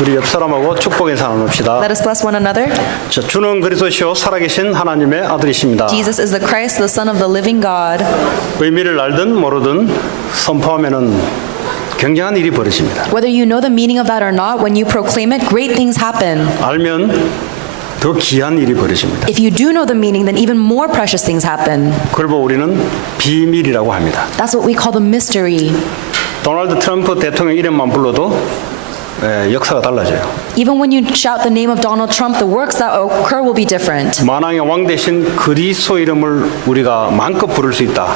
우리 옆 사람하고 축복 인사 나눕시다. Let us bless one another. 자, 주는 그리스도시요 살아계신 하나님의 아들이십니다. Jesus is the Christ, the Son of the living God. 의미를 알든 모르든 선포하면은 굉장한 일이 벌어집니다. Whether you know the meaning of that or not, when you proclaim it, great things happen. 알면 더 귀한 일이 벌어집니다. If you do know the meaning, then even more precious things happen. 그걸 보고 우리는 비밀이라고 합니다. That's what we call the mystery. 도널드 트럼프 대통령 이름만 불러도 역사가 달라져요. Even when you shout the name of Donald Trump, the works that occur will be different. 만왕의 왕 대신 그리스도 이름을 우리가 마음껏 부를 수 있다.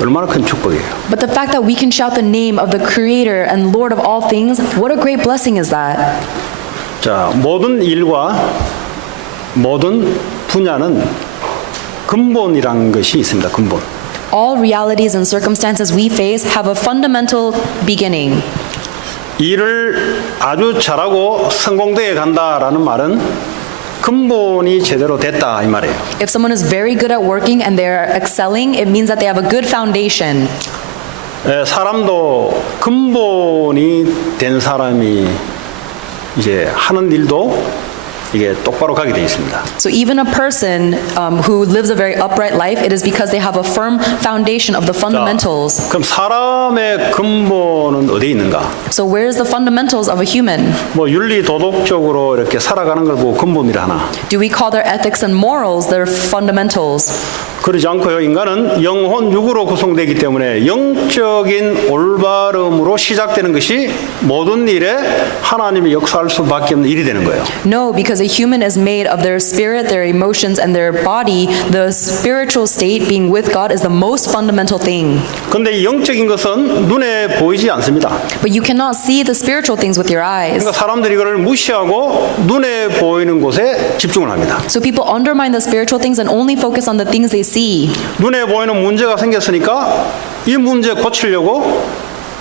얼마나 큰 축복이에요. But the fact that we can shout the name of the Creator and Lord of all things, what a great blessing is that? 자, 모든 일과 모든 분야는 근본이라는 것이 있습니다. 근본. All realities and circumstances we face have a fundamental beginning. 일을 아주 잘하고 성공되게 간다라는 말은 근본이 제대로 됐다 이 말이에요. If someone is very good at working and they're excelling, it means that they have a good foundation. 사람도 근본이 된 사람이 이제 하는 일도 이게 똑바로 가게 돼 있습니다. So even a person who lives a very upright life, it is because they have a firm foundation of the fundamentals. 그럼 사람의 근본은 어디에 있는가? So where is the fundamentals of a human? 뭐 윤리 도덕적으로 이렇게 살아가는 걸 보고 근본이라 하나? Do we call their ethics and morals their fundamentals? 그러지 않고요. 인간은 영혼 육으로 구성되기 때문에 영적인 올바름으로 시작되는 것이 모든 일에 하나님이 역사할 수밖에 없는 일이 되는 거예요. No, because a human is made of their spirit, their emotions, and their body. The spiritual state, being with God, is the most fundamental thing. 그런데 이 영적인 것은 눈에 보이지 않습니다. But you cannot see the spiritual things with your eyes. 그러니까 사람들이 이거를 무시하고 눈에 보이는 곳에 집중을 합니다. So people undermine the spiritual things and only focus on the things they see. 눈에 보이는 문제가 생겼으니까 이 문제 고치려고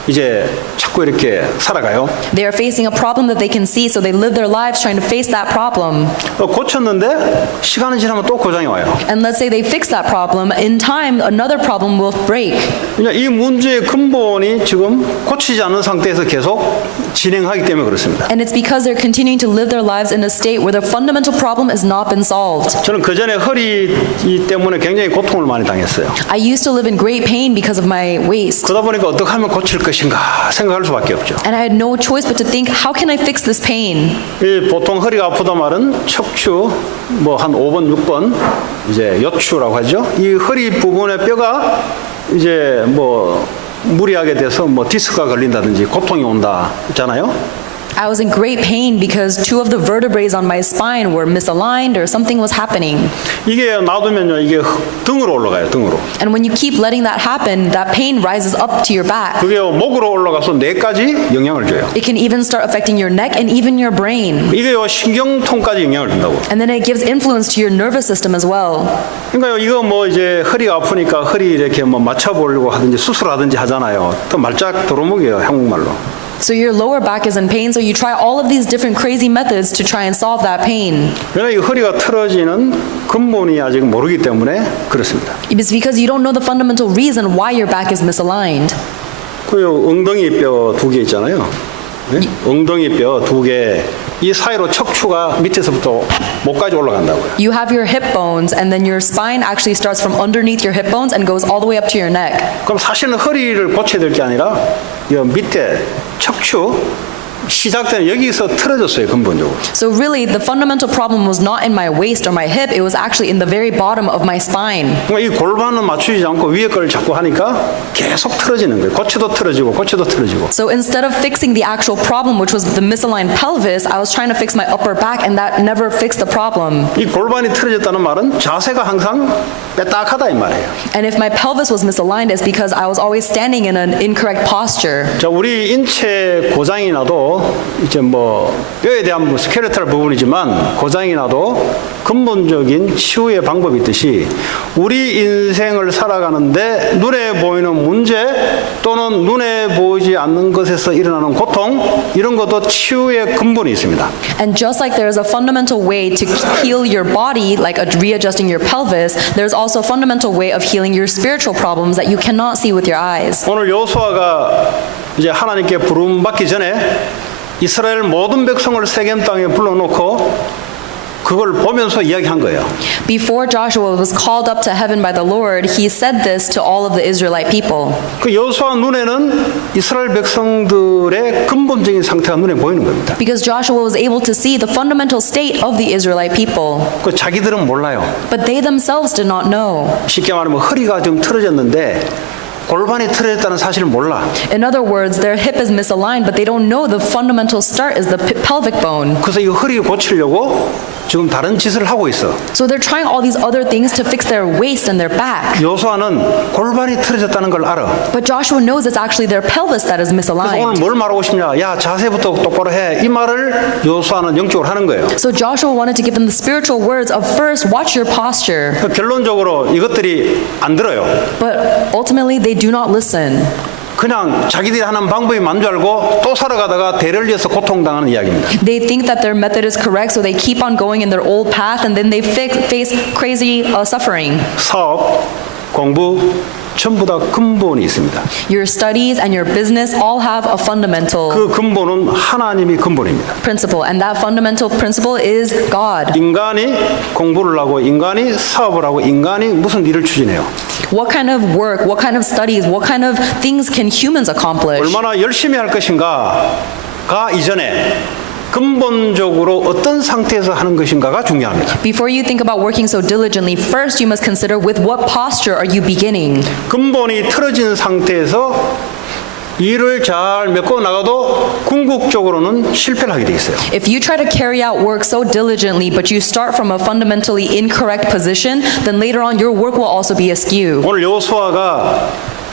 이제 자꾸 이렇게 살아가요. They are facing a problem that they can see, so they live their lives trying to face that problem. 고쳤는데 시간이 지나면 또 고장이 와요. And let's say they fix that problem, in time another problem will break. 그러니까 이 문제의 근본이 지금 고치지 않은 상태에서 계속 진행하기 때문에 그렇습니다. And it's because they're continuing to live their lives in a state where the fundamental problem has not been solved. 저는 그 전에 허리 때문에 굉장히 고통을 많이 당했어요. I used to live in great pain because of my waist. 그러다 보니까 어떻게 하면 고칠 것인가 생각할 수밖에 없죠. And I had no choice but to think, how can I fix this pain? 이 보통 허리가 아프다 말은 척추 뭐 한 5번, 6번 이제 요추라고 하죠. 이 허리 부분의 뼈가 이제 뭐 무리하게 돼서 뭐 디스크가 걸린다든지 고통이 온다 있잖아요. I was in great pain because two of the vertebrae on my spine were misaligned or something was happening. 이게 놔두면요 이게 등으로 올라가요. 등으로. And when you keep letting that happen, that pain rises up to your back. 그게 목으로 올라가서 뇌까지 영향을 줘요. It can even start affecting your neck and even your brain. 이게요 신경통까지 영향을 준다고. And then it gives influence to your nervous system as well. 그러니까요 이거 뭐 이제 허리가 아프니까 허리 이렇게 뭐 맞춰보려고 하든지 수술하든지 하잖아요. 또 말짝 도루묵이에요 한국말로. So your lower back is in pain, so you try all of these different crazy methods to try and solve that pain. 그러나 이 허리가 틀어지는 근본이 아직 모르기 때문에 그렇습니다. It's because you don't know the fundamental reason why your back is misaligned. 그 엉덩이 뼈 2개 있잖아요. 네? 엉덩이 뼈 2개 이 사이로 척추가 밑에서부터 목까지 올라간다고요. You have your hip bones, and then your spine actually starts from underneath your hip bones and goes all the way up to your neck. 그럼 사실은 허리를 고쳐야 될 게 아니라 이 밑에 척추 시작되는 여기서 틀어졌어요 근본적으로. So really, the fundamental problem was not in my waist or my hip, it was actually in the very bottom of my spine. 그러니까 이 골반은 맞추지 않고 위에 걸 자꾸 하니까 계속 틀어지는 거예요. 고쳐도 틀어지고 고쳐도 틀어지고. So instead of fixing the actual problem, which was the misaligned pelvis, I was trying to fix my upper back, and that never fixed the problem. 이 골반이 틀어졌다는 말은 자세가 항상 빼딱하다 이 말이에요. And if my pelvis was misaligned, it's because I was always standing in an incorrect posture. 자, 우리 인체 고장이 나도 이제 뭐 뼈에 대한 뭐 스켈레탈 부분이지만 고장이 나도 근본적인 치유의 방법이 있듯이 우리 인생을 살아가는데 눈에 보이는 문제 또는 눈에 보이지 않는 것에서 일어나는 고통 이런 것도 치유의 근본이 있습니다. And just like there is a fundamental way to heal your body, like readjusting your pelvis, there's also a fundamental way of healing your spiritual problems that you cannot see with your eyes. 오늘 여호수아가 이제 하나님께 부름 받기 전에 이스라엘 모든 백성을 세겜 땅에 불러놓고 그걸 보면서 이야기한 거예요. Before Joshua was called up to heaven by the Lord, he said this to all of the Israelite people. 그 여호수아 눈에는 이스라엘 백성들의 근본적인 상태가 눈에 보이는 겁니다. Because Joshua was able to see the fundamental state of the Israelite people. 그 자기들은 몰라요. But they themselves did not know. 쉽게 말하면 허리가 좀 틀어졌는데 골반이 틀어졌다는 사실을 몰라. In other words, their hip is misaligned, but they don't know the fundamental start is the pelvic bone. 그래서 이 허리를 고치려고 지금 다른 짓을 하고 있어. So they're trying all these other things to fix their waist and their back. 여호수아는 골반이 틀어졌다는 걸 알아. But Joshua knows it's actually their pelvis that is 그래서 오늘 misaligned. 뭘 말하고 싶냐? 야, 자세부터 똑바로 해. 이 말을 여호수아는 영적으로 하는 거예요. So Joshua wanted to give them the spiritual words of first, watch your posture. 결론적으로 이것들이 안 들어요. But ultimately, they do not listen. 그냥 자기들이 하는 방법이 맞는 줄 알고 또 살아가다가 대를 이어서 고통당하는 이야기입니다. They think that their method is correct, so they keep on going in their old path, and then they face crazy suffering. 사업, 공부 전부 다 근본이 있습니다. Your studies and your business all have a fundamental 그 근본은 하나님이 근본입니다. principle, and that fundamental principle is God. 인간이 공부를 하고 인간이 사업을 하고 인간이 무슨 일을 추진해요. What kind of work, what kind of studies, what kind of things can humans accomplish? 얼마나 열심히 할 것인가가 이전에 근본적으로 어떤 상태에서 하는 것인가가 중요합니다. Before you think about working so diligently, first you must consider with what posture are you beginning? 근본이 틀어진 상태에서 일을 잘 메꿔 나가도 궁극적으로는 실패를 하게 돼 있어요. If you try to carry out work so diligently, but you start from a fundamentally incorrect position, then later on your work will also be askew. 오늘 여호수아가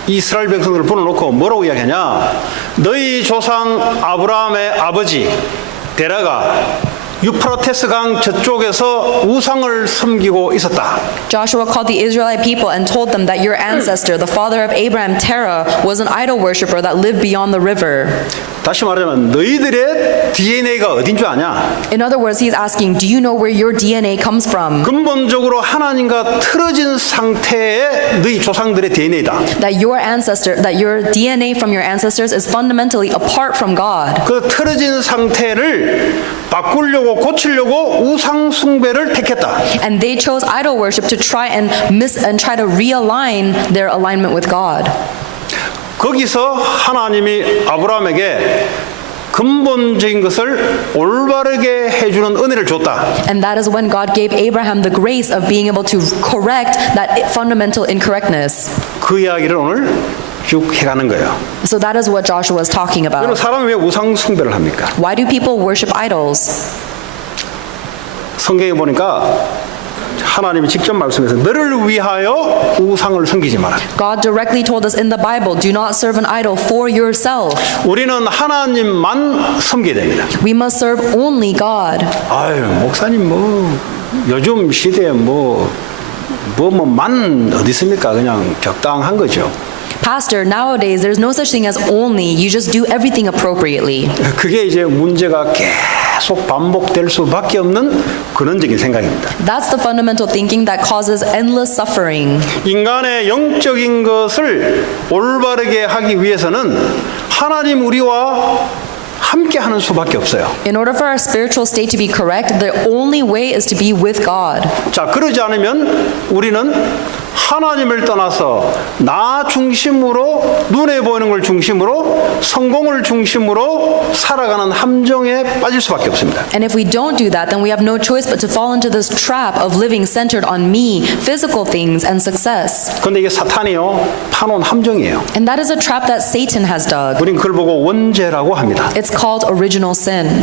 이스라엘 백성들을 불러놓고 뭐라고 이야기하냐? 너희 조상 아브라함의 아버지 데라가 유프라테스 강 저쪽에서 우상을 섬기고 있었다. Joshua called the Israelite people and told them that your ancestor, the father of Abraham, Terah, was an idol worshiper that lived beyond the river. 다시 말하면 너희들의 DNA가 어딘 줄 아냐? In other words, he's asking, do you know where your DNA comes from? 근본적으로 하나님과 틀어진 상태의 너희 조상들의 DNA다. That your DNA from your ancestors is fundamentally apart from God. 그 틀어진 상태를 바꾸려고 고치려고 우상 숭배를 택했다. And they chose idol worship to try to realign their alignment with God. 거기서 하나님이 아브라함에게 근본적인 것을 올바르게 해주는 은혜를 줬다. And that is when God gave Abraham the grace of being able to correct that fundamental incorrectness. 그 이야기를 오늘 쭉 해가는 거예요. So that is what Joshua is talking 그럼 about. 사람이 왜 우상 숭배를 합니까? Why do people worship idols? 성경에 보니까 하나님이 직접 말씀해서 너를 위하여 우상을 섬기지 마라. God directly told us in the Bible, do not serve an idol for yourself. 우리는 하나님만 섬겨야 됩니다. We must serve only God. 아유, 목사님 요즘 시대에 만 어디 있습니까? 그냥 적당한 거죠. Pastor, nowadays there's no such thing as only. You just do everything appropriately. 그게 이제 문제가 계속 반복될 수밖에 없는 근원적인 생각입니다. That's the fundamental thinking that causes endless suffering. 인간의 영적인 것을 올바르게 하기 위해서는 하나님 우리와 함께 하는 수밖에 없어요. In order for our spiritual state to be correct, the only way is to be with God. 자, 그러지 않으면 우리는 하나님을 떠나서 나 중심으로 눈에 보이는 걸 중심으로 성공을 중심으로 살아가는 함정에 빠질 수밖에 없습니다. And if we don't do that, then we have no choice but to fall into this trap of living centered on me, physical things, and success. 그런데 이게 사탄이요 파놓은 함정이에요. And that is a trap that Satan has dug. 우린 그걸 보고 원죄라고 합니다. It's called original sin.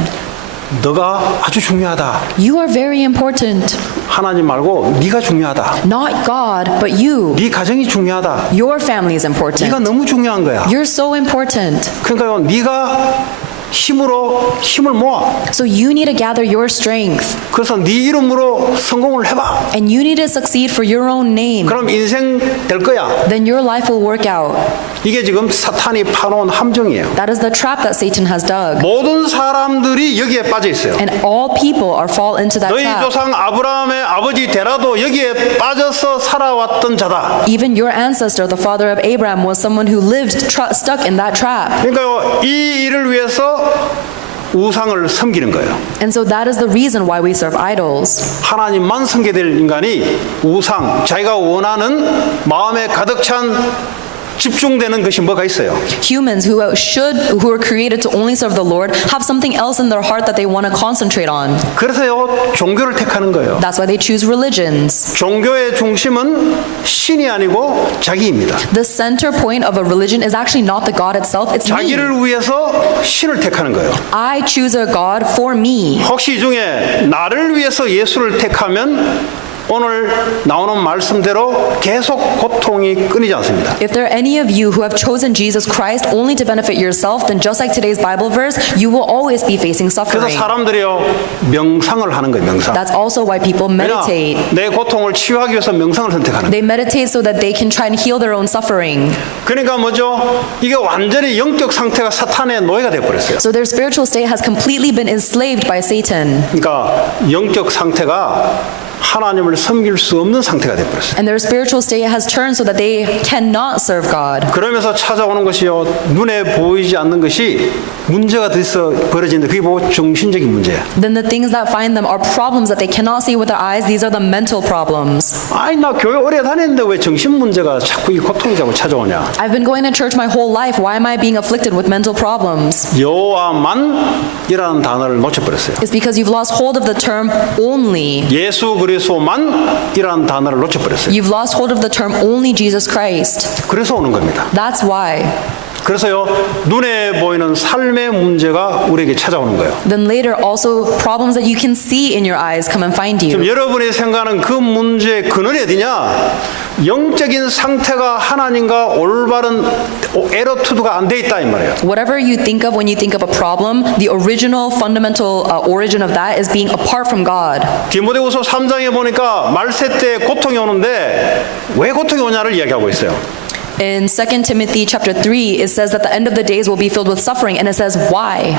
너가 아주 중요하다. You are very important. 하나님 말고 네가 중요하다. Not God, but you. 네 가정이 중요하다. Your family is 네가 important. 너무 중요한 거야. You're so important. 그러니까 네가 힘을 모아. So you need to gather your strength. 그래서 네 이름으로 성공을 해봐. And you need to succeed for your own name. 그럼 인생 될 거야. Then your life will work out. 이게 지금 사탄이 파놓은 함정이에요. That is the trap that Satan has dug. 모든 사람들이 여기에 빠져 있어요. And all people fall into that 너희 trap. 조상 아브라함의 아버지 데라도 여기에 빠져서 살아왔던 자다. Even your ancestor, the father of Abraham, was someone who lived stuck in that trap. 그러니까 이 일을 위해서 우상을 섬기는 거예요. And so that is the reason why we serve idols. 하나님만 섬겨야 될 인간이 우상, 자기가 원하는 마음에 가득 찬 집중되는 것이 뭐가 있어요? Humans who are created to only serve the Lord have something else in their heart that they want to concentrate on. 그래서요, 종교를 택하는 거예요. That's why they choose religions. 종교의 중심은 신이 아니고 자기입니다. The center point of a religion is actually not the God itself, it's me. 자기를 위해서 신을 택하는 거예요. I choose a God for me. 혹시 이 중에 나를 위해서 예수를 택하면 오늘 나오는 말씀대로 계속 고통이 끊이지 않습니다. If there are any of you who have chosen Jesus Christ only to benefit yourself, then just like today's Bible verse, you will always be facing 그래서 suffering. 사람들이요 명상을 하는 거예요. 명상. That's also why people 왜냐? meditate. 내 고통을 치유하기 위해서 명상을 선택하는 거예요. They meditate so that they can try and heal their own suffering. 그러니까 뭐죠? 이게 완전히 영적 상태가 사탄의 노예가 되어버렸어요. So their spiritual state has completely been enslaved by Satan. 그러니까 영적 상태가 하나님을 섬길 수 없는 상태가 되어버렸어요. And their spiritual state has turned so that they cannot serve God. 그러면서 찾아오는 것이요 눈에 보이지 않는 것이 문제가 돼서 벌어지는데 그게 뭐 정신적인 문제야. Then the things that find them are problems that they cannot see with their eyes. These are the mental problems. 아니 나 교회 오래 다녔는데 왜 정신 문제가 자꾸 이 고통이 자꾸 찾아오냐. I've been going to church my whole life. Why am I being afflicted with mental problems? 여호와만이라는 단어를 놓쳐버렸어요. It's because you've lost hold of the term only. 예수 그리스도만이라는 단어를 놓쳐버렸어요. You've lost hold of the term only Jesus Christ. 그래서 오는 겁니다. That's why. 그래서요 눈에 보이는 삶의 문제가 우리에게 찾아오는 거예요. Then later also problems that you can see in your eyes come and find 지금 you. 여러분이 생각하는 그 문제의 근원이 어디냐? 영적인 상태가 하나님과 올바른 에러투드가 안 돼 있다 이 말이에요. Whatever you think of when you think of a problem, the original fundamental origin of that is being apart from God. 디모데후서 3장에 보니까 말세 때 고통이 오는데 왜 고통이 오냐를 이야기하고 있어요. In 2 Timothy chapter 3, it says that the end of the days will be filled with suffering, and it says why?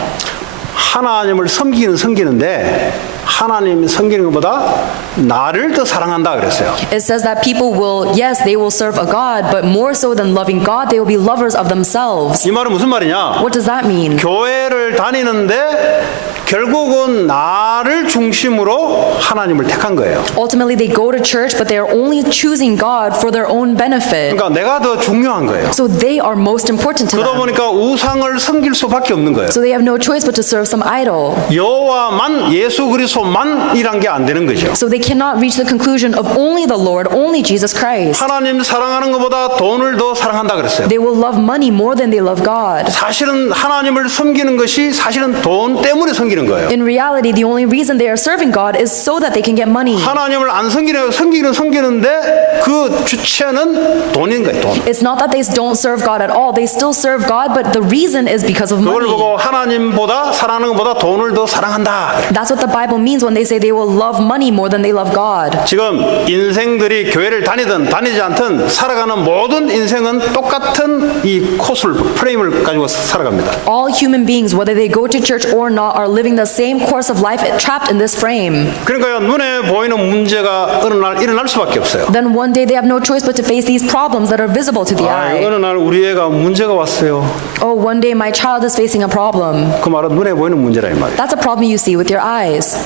하나님을 섬기는데 하나님 섬기는 것보다 나를 더 사랑한다 그랬어요. It says that people will, yes, they will serve a God, but more so than loving God, they will be lovers of themselves. 이 말은 무슨 말이냐? What does that mean? 교회를 다니는데 결국은 나를 중심으로 하나님을 택한 거예요. Ultimately, they go to church, but they are only choosing God for their own benefit. 그러니까 내가 더 중요한 거예요. So they are most important to 그러다 them. 보니까 우상을 섬길 수밖에 없는 거예요. So they have no choice but to serve some idol. 여호와만 예수 그리스도만이란 게 안 되는 거죠. So they cannot reach the conclusion of only the Lord, only Jesus Christ. 하나님 사랑하는 것보다 돈을 더 사랑한다 그랬어요. They will love money more than they love God. 사실은 하나님을 섬기는 것이 사실은 돈 때문에 섬기는 거예요. In reality, the only reason they are serving God is so that they can get money. 하나님을 안 섬기는데 그 주체는 돈인 거예요. 돈. It's not that they don't serve God at all. They still serve God, but the reason is because of 그걸 money. 보고 하나님보다 사랑하는 것보다 돈을 더 사랑한다. That's what the Bible means when they say they will love money more than they love God. 지금 인생들이 교회를 다니든 다니지 않든 살아가는 모든 인생은 똑같은 이 코스를 프레임을 가지고 살아갑니다. All human beings, whether they go to church or not, are living the same course of life trapped in this frame. 그러니까요 눈에 보이는 문제가 어느 날 일어날 수밖에 없어요. Then one day they have no choice but to face these problems that are visible to the 어느 eye. 날 우리 애가 문제가 왔어요. Oh, one day my child is facing a problem. 그 말은 눈에 보이는 문제라 이 말이에요. That's a problem you see with your eyes.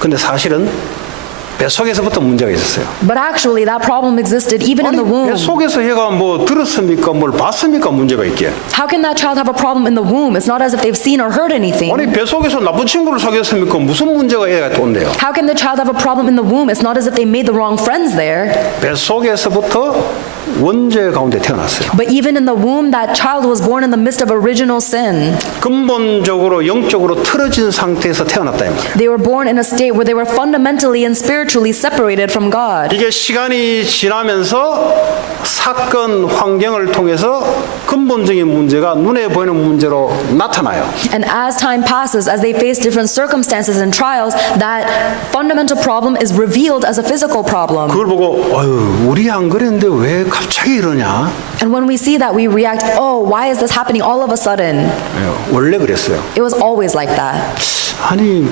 근데 사실은 뱃속에서부터 문제가 있었어요. But actually, that problem existed even in 아니 the womb. 뱃속에서 얘가 뭐 들었습니까? 뭘 봤습니까? 문제가 있게. How can that child have a problem in the womb? It's not as if they've seen or heard anything. 아니 뱃속에서 나쁜 친구를 사귀었습니까? 무슨 문제가 애가 또 온대요? How can the child have a problem in the womb? It's not as if they made the wrong friends there. 뱃속에서부터 원죄 가운데 태어났어요. But even in the womb, that child was born in the midst of original sin. 근본적으로 영적으로 틀어진 상태에서 태어났다 이 말이에요. They were born in a state where they were fundamentally and spiritually separated from God. 이게 시간이 지나면서 사건 환경을 통해서 근본적인 문제가 눈에 보이는 문제로 나타나요. And as time passes, as they face different circumstances and trials, that fundamental problem is revealed as a physical problem. 그걸 보고 어휴 우리 안 그랬는데 왜 갑자기 이러냐? And when we see that, we react, oh, why is this happening all of a sudden? 원래 그랬어요. It was always like that. 아니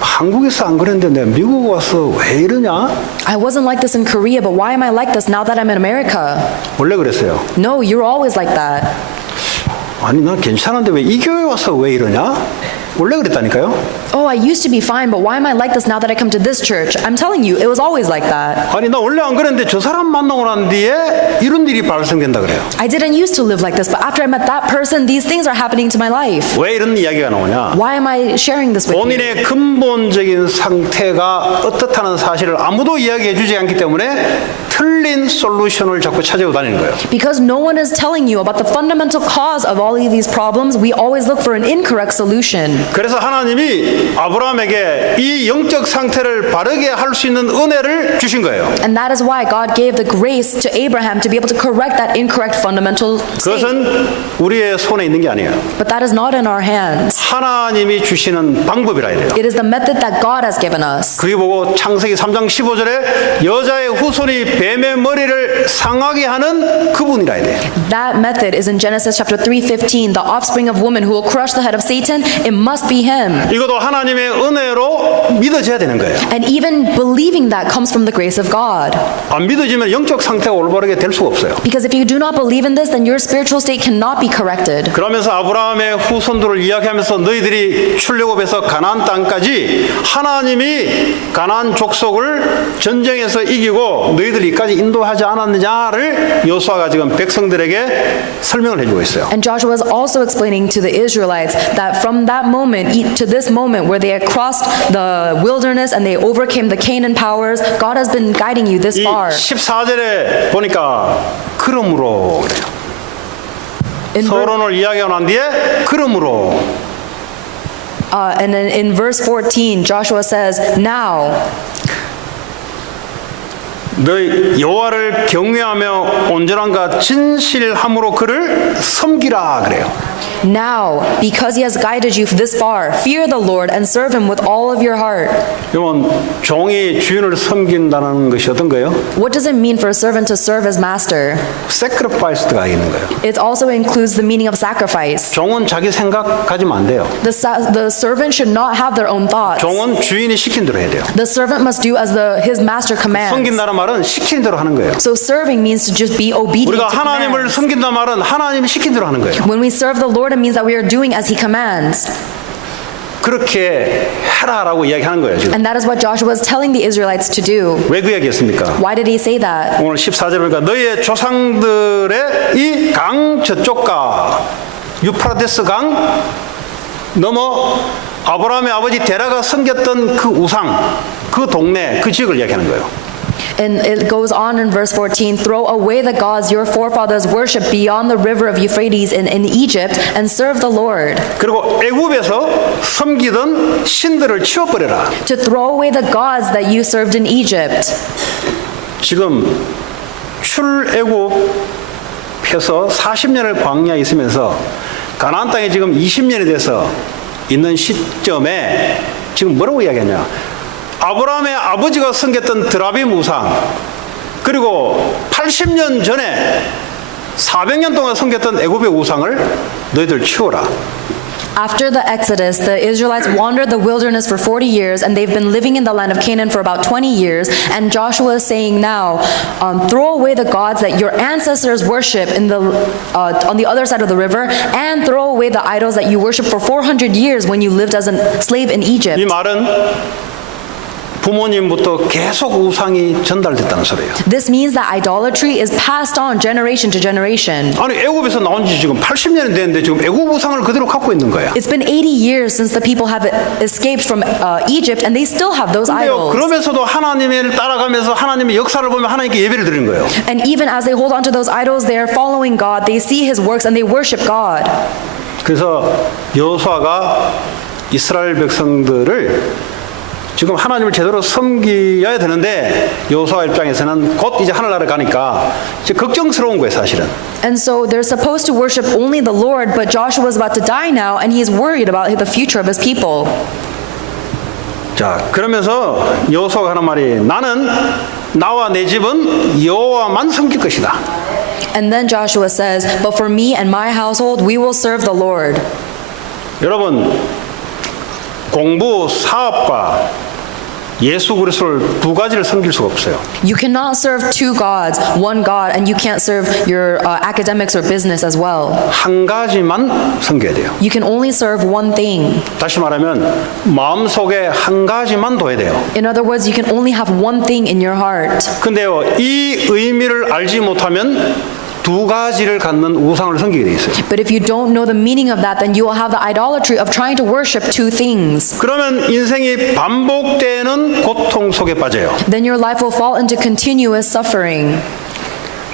한국에서 안 그랬는데 내가 미국 와서 왜 이러냐? I wasn't like this in Korea, but why am I like this now that I'm in America? 원래 그랬어요. No, you're always like that. 아니 난 괜찮은데 왜 이 교회 와서 왜 이러냐? 원래 그랬다니까요. Oh, I used to be fine, but why am I like this now that I come to this church? I'm telling you, it was always like that. 아니 나 원래 안 그랬는데 저 사람 만나고 난 뒤에 이런 일이 발생된다 그래요. I didn't used to live like this, but after I met that person, these things are happening to my life. 왜 이런 이야기가 나오냐? Why am I sharing this with you? 본인의 근본적인 상태가 어떻다는 사실을 아무도 이야기해 주지 않기 때문에 틀린 솔루션을 자꾸 찾아오 다니는 거예요. Because no one is telling you about the fundamental cause of all of these problems, we always look for an incorrect solution. 그래서 하나님이 아브라함에게 이 영적 상태를 바르게 할 수 있는 은혜를 주신 거예요. And that is why God gave the grace to Abraham to be able to correct that incorrect fundamental state. 그것은 우리의 손에 있는 게 아니에요. But that is not in our hands. 하나님이 주시는 방법이라 해야 돼요. It is the method that God has given us. 그게 보고 창세기 3장 15절에 여자의 후손이 뱀의 머리를 상하게 하는 그분이라 해야 돼요. That method is in Genesis chapter 3:15. The offspring of woman who will crush the head of Satan, it must be him. 이것도 하나님의 은혜로 믿어져야 되는 거예요. And even believing that comes from the grace of God. 안 믿어지면 영적 상태가 올바르게 될 수가 없어요. Because if you do not believe in this, then your spiritual state cannot be corrected. 그러면서 아브라함의 후손들을 이야기하면서 너희들이 출애굽해서 가나안 땅까지 하나님이 가나안 족속을 전쟁에서 이기고 너희들이 이까지 인도하지 않았느냐를 여호수아가 지금 백성들에게 설명을 해주고 있어요. And Joshua is also explaining to the Israelites that from that moment to this moment where they had crossed the wilderness and they overcame the Canaan powers, God has been guiding you this 이 far. 14절에 보니까 그러므로 그래요. In, 서론을 이야기하고 난 뒤에 그러므로 and then in verse 14, Joshua says, now. 너희 여호와를 경외하며 온전함과 진실함으로 그를 섬기라 그래요. Now, because he has guided you this far, fear the Lord and serve him with all of your heart. 이건 종이 주인을 섬긴다는 것이 어떤 거예요? What does it mean for a servant to serve his master? sacrifice가 있는 거예요. It also includes the meaning of sacrifice. 종은 자기 생각 가지면 안 돼요. The servant should not have their own thoughts. 종은 주인이 시킨 대로 해야 돼요. The servant must do as his master commands. 섬긴다는 말은 시키는 대로 하는 거예요. So serving means to just be obedient 우리가 to 하나님을 commands. 섬긴다는 말은 하나님이 시킨 대로 하는 거예요. When we serve the Lord, it means that we are doing as he commands. 그렇게 해라라고 이야기하는 거예요. 지금. And that is what Joshua is telling the Israelites to do. 왜 그 이야기했습니까? Why did he say that? 오늘 14절에 보니까 너희의 조상들의 이 강 저쪽과 유프라데스 강 넘어 아브라함의 아버지 데라가 섬겼던 그 우상, 그 동네, 그 지역을 이야기하는 거예요. And it goes on in verse 14, throw away the gods your forefathers worshipped beyond the river of Euphrates in Egypt and serve the Lord. 그리고 애굽에서 섬기던 신들을 치워버려라. To throw away the gods that you served in Egypt. 지금 출애굽해서 40년을 광야에 있으면서 가나안 땅에 지금 20년이 돼서 있는 시점에 지금 뭐라고 이야기하냐? 아브라함의 아버지가 섬겼던 드라빔 우상, 그리고 80년 전에 400년 동안 섬겼던 애굽의 우상을 너희들 치워라. After the Exodus, the Israelites wandered the wilderness for 40 years, and they've been living in the land of Canaan for about 20 years. And Joshua is saying now, throw away the gods that your ancestors worship on the other side of the river, and throw away the idols that you worship for 400 years when you lived as a slave in Egypt. 이 말은 부모님부터 계속 우상이 전달됐다는 소리예요. This means that idolatry is passed on generation to generation. 아니 애굽에서 나온 지 지금 80년이 됐는데 지금 애굽 우상을 그대로 갖고 있는 거야. It's been 80 years since the people have escaped from Egypt, and they still have those 근데요, idols. 그러면서도 하나님을 따라가면서 하나님의 역사를 보면 하나님께 예배를 드리는 거예요. And even as they hold on to those idols, they are following God. They see His works and they worship God. 그래서 여호수아가 이스라엘 백성들을 지금 하나님을 제대로 섬겨야 되는데 여호수아 입장에서는 곧 이제 하늘나라 가니까 이제 걱정스러운 거예요, 사실은. And so they're supposed to worship only the Lord, but Joshua is about to die now, and he is worried about the future of his people. 자, 그러면서 여호수아가 하는 말이 나는 나와 내 집은 여호와만 섬길 것이다. And then Joshua says, "But for me and my household, we will serve the Lord." 여러분, 공부, 사업과 예수 그리스도를 두 가지를 섬길 수가 없어요. You cannot serve two gods, one God, and you can't serve your academics or business as well. 한 가지만 섬겨야 돼요. You can only serve one thing. 다시 말하면 마음속에 한 가지만 둬야 돼요. In other words, you can only have one thing in your heart. 근데요, 이 의미를 알지 못하면 두 가지를 갖는 우상을 섬기게 돼 있어요. But if you don't know the meaning of that, then you will have the idolatry of trying to worship two things. 그러면 인생이 반복되는 고통 속에 빠져요. Then your life will fall into continuous suffering.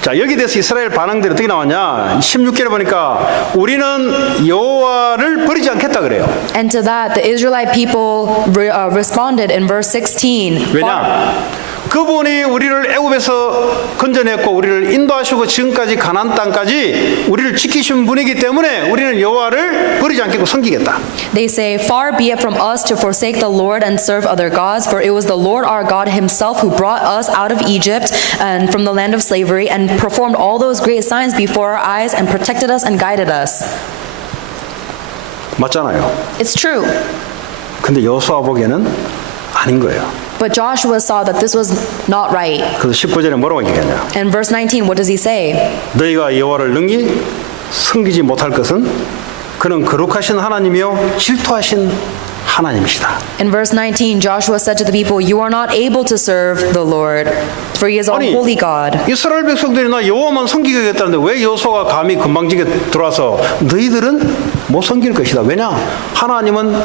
자, 여기 대해서 이스라엘 반응들이 어떻게 나왔냐? 16절에 보니까 우리는 여호와를 버리지 않겠다 그래요. And to that, the Israelite people responded in verse 16. 왜냐? 그분이 우리를 애굽에서 건져냈고 우리를 인도하시고 지금까지 가나안 땅까지 우리를 지키신 분이기 때문에 우리는 여호와를 버리지 않겠고 섬기겠다. They say, "Far be it from us to forsake the Lord and serve other gods, for it was the Lord our God himself who brought us out of Egypt and from the land of slavery and performed all those great signs before our eyes and protected us and guided us." 맞잖아요. It's true. 근데 여호수아 보기에는 아닌 거예요. But Joshua saw that this was not right. 그래서 19절에 뭐라고 얘기하냐? In verse 19, what does he say? 너희가 여호와를 능히 섬기지 못할 것은 그는 거룩하신 하나님이요 질투하신 하나님이시다. In verse 19, Joshua said to the people, "You are not able to serve the Lord, for he is a 아니, holy God." 이스라엘 백성들이 나 여호와만 섬기겠다는데 왜 여호수아가 감히 건방지게 들어와서 너희들은 못 섬길 것이다. 왜냐? 하나님은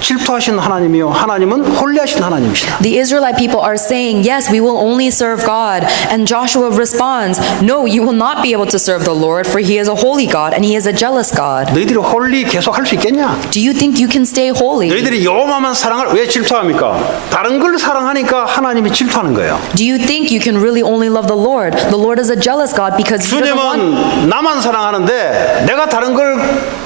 질투하신 하나님이요 하나님은 홀리하신 하나님이시다. The Israelite people are saying, "Yes, we will only serve God." And Joshua responds, "No, you will not be able to serve the Lord, for he is a holy God and he is a jealous God." 너희들이 홀리 계속 할 수 있겠냐? Do you think you can stay holy? 너희들이 여호와만 사랑할 왜 질투합니까? 다른 걸 사랑하니까 하나님이 질투하는 거예요. Do you think you can really only love the Lord? The Lord is a jealous God because he doesn't want 주님은 나만 사랑하는데 내가 다른 걸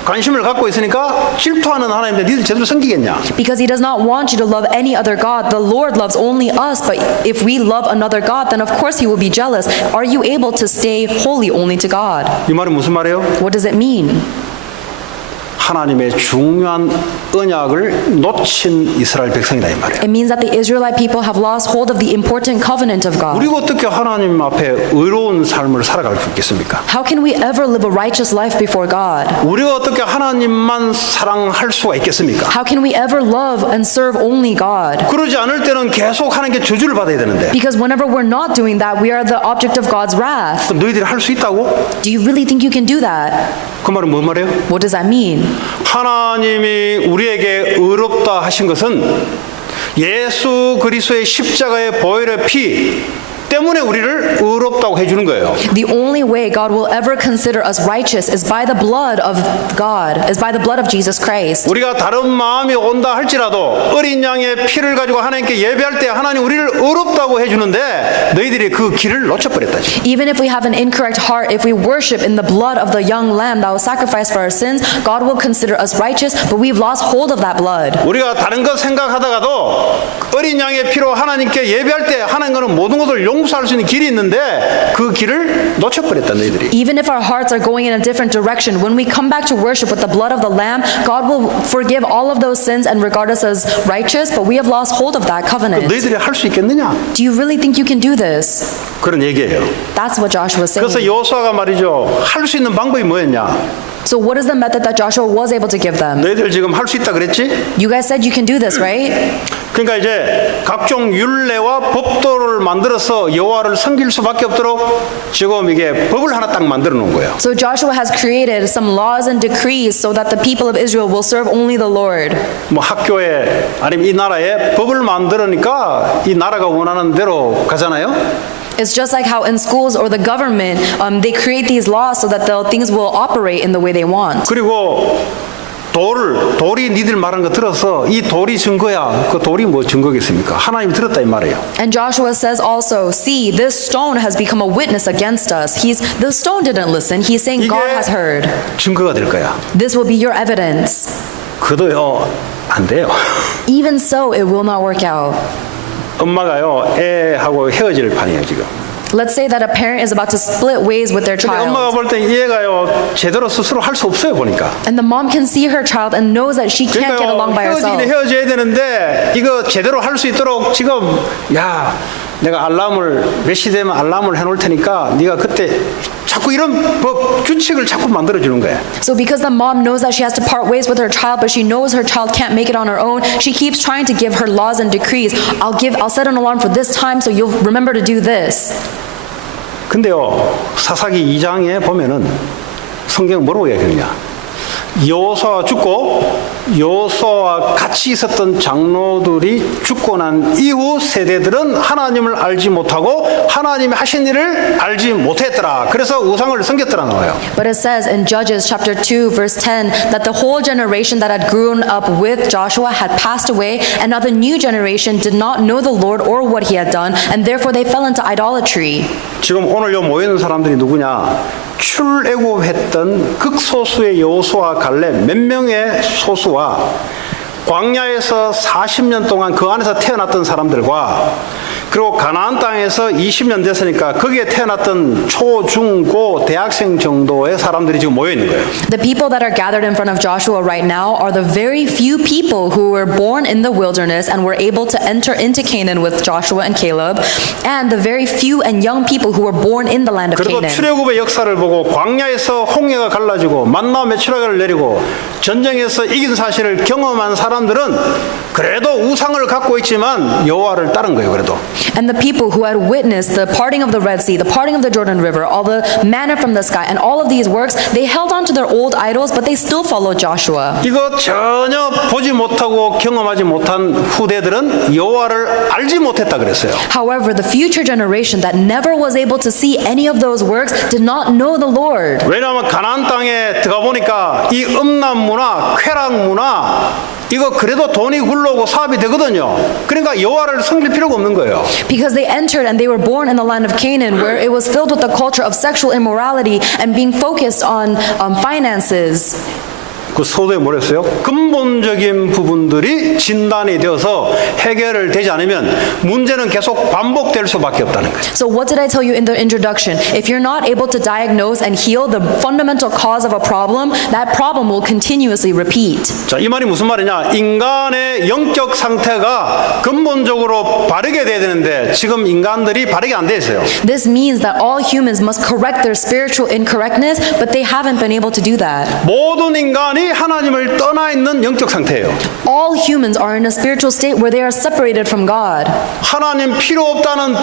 관심을 갖고 있으니까 질투하는 하나님인데 너희들 제대로 섬기겠냐? Because he does not want you to love any other God. The Lord loves only us, but if we love another God, then of course he will be jealous. Are you able to stay holy only to God? 이 말은 무슨 말이에요? What does it mean? 하나님의 중요한 언약을 놓친 이스라엘 백성이다 이 말이에요. It means that the Israelite people have lost hold of the important covenant of God. 우리가 어떻게 하나님 앞에 의로운 삶을 살아갈 수 있겠습니까? How can we ever live a righteous life before God? 우리가 어떻게 하나님만 사랑할 수가 있겠습니까? How can we ever love and serve only God? 그러지 않을 때는 계속 하나님께 저주를 받아야 되는데 Because whenever we're not doing that, we are the object of God's wrath. 그럼 너희들이 할 수 있다고? Do you really think you can do that? 그 말은 뭔 말이에요? What does that mean? 하나님이 우리에게 의롭다 하신 것은 예수 그리스도의 십자가의 보혈의 피 때문에 우리를 의롭다고 해주는 거예요. The only way God will ever consider us righteous is by the blood of God, is by the blood of Jesus Christ. 우리가 다른 마음이 온다 할지라도 어린 양의 피를 가지고 하나님께 예배할 때 하나님 우리를 의롭다고 해주는데 너희들이 그 길을 놓쳐버렸다지. Even if we have an incorrect heart, if we worship in the blood of the young lamb that was sacrificed for our sins, God will consider us righteous, but we've lost hold of that blood. 우리가 다른 것 생각하다가도 어린 양의 피로 하나님께 예배할 때 하나님과는 모든 것을 용서할 수 있는 길이 있는데 그 길을 놓쳐버렸다 너희들이. Even if our hearts are going in a different direction, when we come back to worship with the blood of the lamb, God will forgive all of those sins and regard us as righteous, but we have lost hold of that covenant. 너희들이 할 수 있겠느냐? Do you really think you can do this? 그런 얘기예요. That's what Joshua is 그래서 saying. 여호수아가 말이죠. 할 수 있는 방법이 뭐였냐? So what is the method that Joshua was able to give them? 너희들 지금 할 수 있다 그랬지? You guys said you can do this, right? 그러니까 이제 각종 율례와 법도를 만들어서 여호와를 섬길 수밖에 없도록 지금 이게 법을 하나 딱 만들어 놓은 거예요. So Joshua has created some laws and decrees so that the people of Israel will serve only the Lord. 뭐 학교에 아니면 이 나라에 법을 만들으니까 이 나라가 원하는 대로 가잖아요. It's just like how in schools or the government, they create these laws so that the things will operate in the way they want. 그리고 돌이 니들 말하는 거 들어서 이 돌이 증거야. 그 돌이 뭐 증거겠습니까? 하나님 들었다 이 말이에요. And Joshua says also, see, this stone has become a witness against us. The stone didn't listen. He's saying God has heard. 증거가 될 거야. This will be your evidence. 그도요 안 돼요. Even so, it will not work out. 엄마가요 애하고 헤어질 판이에요 지금. Let's say that a parent is about to split ways with their 근데 엄마가 child. 볼 때 얘가요 제대로 스스로 할 수 없어요 보니까. And the mom can see her child and knows that she can't get along by herself. 헤어져야 되는데 이거 제대로 할 수 있도록 지금 야 내가 알람을 몇 시 되면 알람을 해놓을 테니까 네가 그때 자꾸 이런 법 규칙을 자꾸 만들어 주는 거야. So because the mom knows that she has to part ways with her child, but she knows her child can't make it on her own, she keeps trying to give her laws and decrees. I'll set an alarm for this time so you'll remember to do this. 근데요 사사기 2장에 보면은 성경 뭐라고 이야기하느냐? 여호수아가 죽고 여호수아와 같이 있었던 장로들이 죽고 난 이후 세대들은 하나님을 알지 못하고 하나님이 하신 일을 알지 못했더라. 그래서 우상을 섬겼더라 나와요. But it says in Judges chapter 2 verse 10 that the whole generation that had grown up with Joshua had passed away, and now the new generation did not know the Lord or what he had done, and therefore they fell into idolatry. 지금 오늘 요 모이는 사람들이 누구냐? 출애굽했던 극소수의 여호수아 갈렙 몇 명의 소수와 광야에서 40년 동안 그 안에서 태어났던 사람들과 그리고 가나안 땅에서 20년 됐으니까 거기에 태어났던 초, 중, 고, 대학생 정도의 사람들이 지금 모여 있는 거예요. The people that are gathered in front of Joshua right now are the very few people who were born in the wilderness and were able to enter into Canaan with Joshua and Caleb, and the very few and young people who were born in the land of 그리고 Canaan. 출애굽의 역사를 보고 광야에서 홍해가 갈라지고 만나 메추라기를 내리고 전쟁에서 이긴 사실을 경험한 사람들은 그래도 우상을 갖고 있지만 여호와를 따른 거예요. 그래도. And the people who had witnessed the parting of the Red Sea, the parting of the Jordan River, all the manna from the sky, and all of these works, they held on to their old idols, but they still followed Joshua. 이거 전혀 보지 못하고 경험하지 못한 후대들은 여호와를 알지 못했다 그랬어요. However, the future generation that never was able to see any of those works did not know the Lord. 왜냐하면 가나안 땅에 들어가 보니까 이 음란 문화, 쾌락 문화 이거 그래도 돈이 굴러오고 사업이 되거든요. 그러니까 여호와를 섬길 필요가 없는 거예요. Because they entered and they were born in the land of Canaan, where it was filled with the culture of sexual immorality and being focused on finances. 그 서두에 뭐랬어요? 근본적인 부분들이 진단이 되어서 해결을 되지 않으면 문제는 계속 반복될 수밖에 없다는 거예요. So what did I tell you in the introduction? If you're not able to diagnose and heal the fundamental cause of a problem, that problem will continuously repeat. 자, 이 말이 무슨 말이냐? 인간의 영적 상태가 근본적으로 바르게 돼야 되는데 지금 인간들이 바르게 안 돼 있어요. This means that all humans must correct their spiritual incorrectness, but they haven't been able to do that. 모든 인간이 하나님을 떠나 있는 영적 상태예요. All humans are in a spiritual state where they are separated from God. 하나님 필요 없다는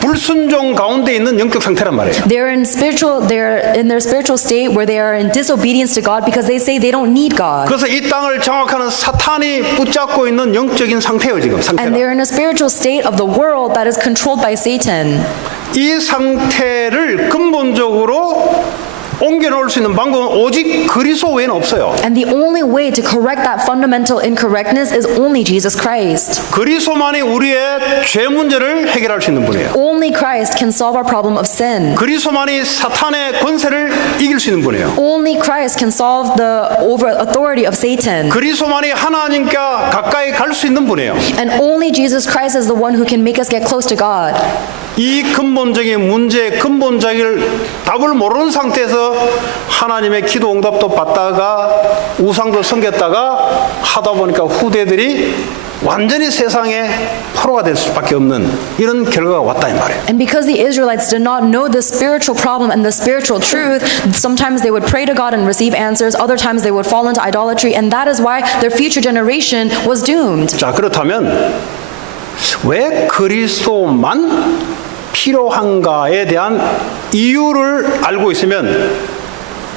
불순종 가운데 있는 영적 상태란 말이에요. They're in their spiritual state where they are in disobedience to God because they say they don't need God. 그래서 이 땅을 장악하는 사탄이 붙잡고 있는 영적인 상태예요, 지금 상태가. And they're in a spiritual state of the world that is controlled by Satan. 이 상태를 근본적으로 옮겨놓을 수 있는 방법은 오직 그리스도 외에는 없어요. And the only way to correct that fundamental incorrectness is only Jesus Christ. 그리스도만이 우리의 죄 문제를 해결할 수 있는 분이에요. Only Christ can solve our problem of sin. 그리스도만이 사탄의 권세를 이길 수 있는 분이에요. Only Christ can solve the authority of Satan. 그리스도만이 하나님께 가까이 갈 수 있는 분이에요. And only Jesus Christ is the one who can make us get close to God. 이 근본적인 문제의 근본적인 답을 모르는 상태에서 하나님의 기도 응답도 받다가 우상도 섬겼다가 하다 보니까 후대들이 완전히 세상의 포로가 될 수밖에 없는 이런 결과가 왔다 이 말이에요. And because the Israelites did not know the spiritual problem and the spiritual truth, sometimes they would pray to God and receive answers, other times they would fall into idolatry, and that is why their future generation was doomed. 자, 그렇다면 왜 그리스도만 필요한가에 대한 이유를 알고 있으면